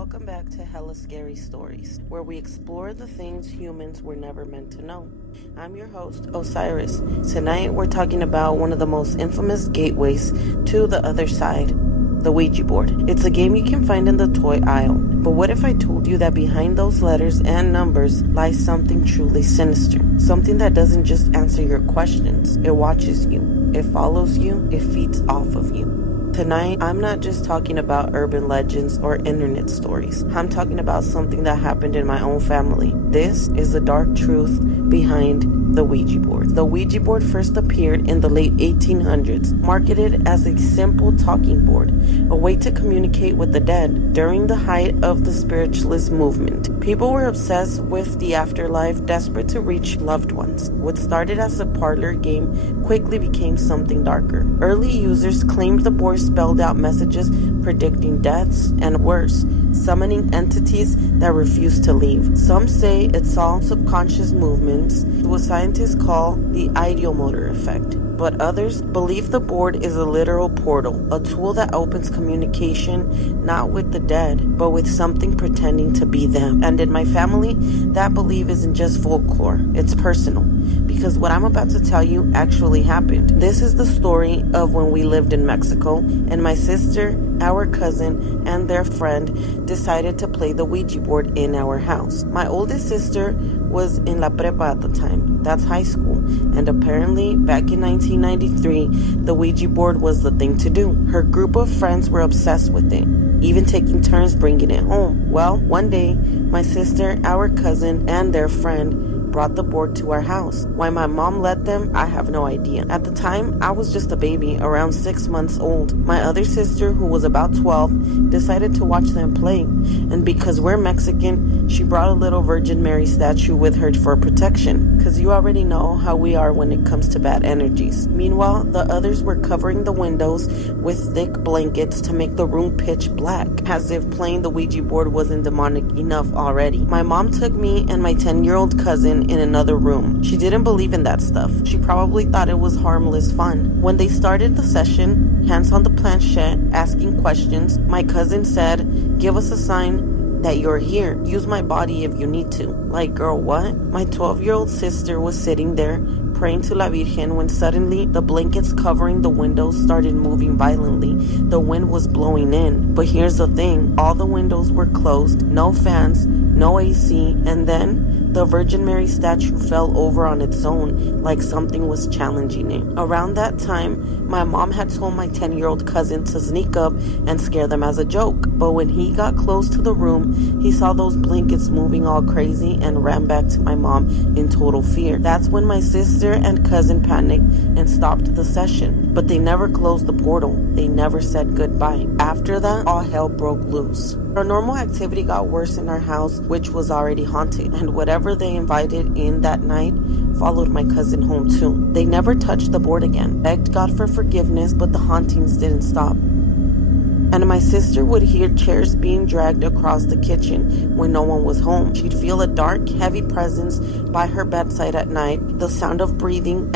Welcome back to Hella Scary Stories, where we explore the things humans were never meant to know. I'm your host, Osiris. Tonight we're talking about one of the most infamous gateways to the other side, the Ouija board. It's a game you can find in the toy aisle. But what if I told you that behind those letters and numbers lies something truly sinister? Something that doesn't just answer your questions, it watches you, it follows you, it feeds off of you. Tonight, I'm not just talking about urban legends or internet stories. I'm talking about something that happened in my own family. This is the dark truth behind the Ouija board. The Ouija board first appeared in the late 1800s, marketed as a simple talking board, a way to communicate with the dead. During the height of the spiritualist movement, people were obsessed with the afterlife, desperate to reach loved ones. What started as a parlor game quickly became something darker. Early users claimed the board spelled out messages predicting deaths and worse, summoning entities that refused to leave. Some say it saw subconscious movements, what scientists call the ideomotor effect. But others believe the board is a literal portal, a tool that opens communication not with the dead, but with something pretending to be them. And in my family, that belief isn't just folklore, it's personal. Because what I'm about to tell you actually happened. This is the story of when we lived in Mexico, and my sister, our cousin, and their friend decided to play the Ouija board in our house. My oldest sister was in la prepa at the time. That's high school. And apparently, back in 1993, the Ouija board was the thing to do. Her group of friends were obsessed with it, even taking turns bringing it home. Well, one day, my sister, our cousin, and their friend brought the board to our house. Why my mom let them, I have no idea. At the time, I was just a baby, around 6 months old. My other sister, who was about 12, decided to watch them play. And because we're Mexican, she brought a little Virgin Mary statue with her for protection. Because you already know how we are when it comes to bad energies. Meanwhile, the others were covering the windows with thick blankets to make the room pitch black, as if playing the Ouija board wasn't demonic enough already. My mom took me and my 10-year-old cousin in another room. She didn't believe in that stuff. She probably thought it was harmless fun. When they started the session, hands on the planchette, asking questions, my cousin said, "Give us a sign that you're here. Use my body if you need to." Like, girl, what? My 12-year-old sister was sitting there praying to La Virgen when suddenly the blankets covering the windows started moving violently. The wind was blowing in. But here's the thing. All the windows were closed, no fans, no AC, and then the Virgin Mary statue fell over on its own, like something was challenging it. Around that time, my mom had told my 10-year-old cousin to sneak up and scare them as a joke. But when he got close to the room, he saw those blankets moving all crazy and ran back to my mom in total fear. That's when my sister and cousin panicked and stopped the session. But they never closed the portal. They never said goodbye. After that, all hell broke loose. Paranormal activity got worse in our house, which was already haunted, and whatever they invited in that night followed my cousin home too. They never touched the board again, begged God for forgiveness, but the hauntings didn't stop. And my sister would hear chairs being dragged across the kitchen when no one was home. She'd feel a dark, heavy presence by her bedside at night, the sound of breathing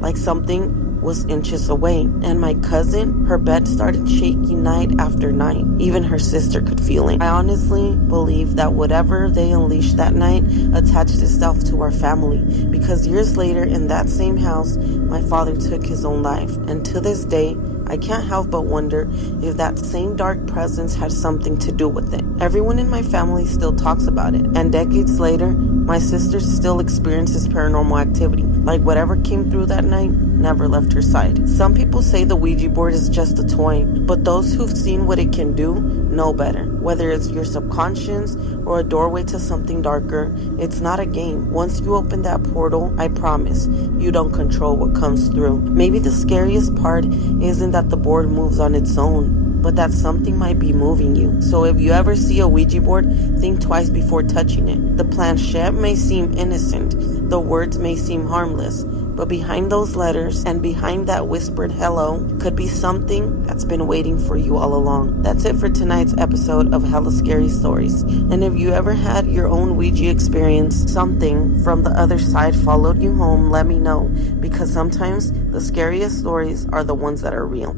like something was inches away. And my cousin, her bed started shaking night after night. Even her sister could feel it. I honestly believe that whatever they unleashed that night attached itself to our family, because years later in that same house, my father took his own life. And to this day, I can't help but wonder if that same dark presence had something to do with it. Everyone in my family still talks about it, and decades later, my sister still experiences paranormal activity. Like whatever came through that night never left her side. Some people say the Ouija board is just a toy, but those who've seen what it can do know better. Whether it's your subconscious or a doorway to something darker, it's not a game. Once you open that portal, I promise, you don't control what comes through. Maybe the scariest part isn't that the board moves on its own, but that something might be moving you. So if you ever see a Ouija board, think twice before touching it. The planchette may seem innocent, the words may seem harmless, but behind those letters and behind that whispered hello could be something that's been waiting for you all along. That's it for tonight's episode of Hella Scary Stories. And if you ever had your own Ouija experience, something from the other side followed you home, let me know, because sometimes the scariest stories are the ones that are real.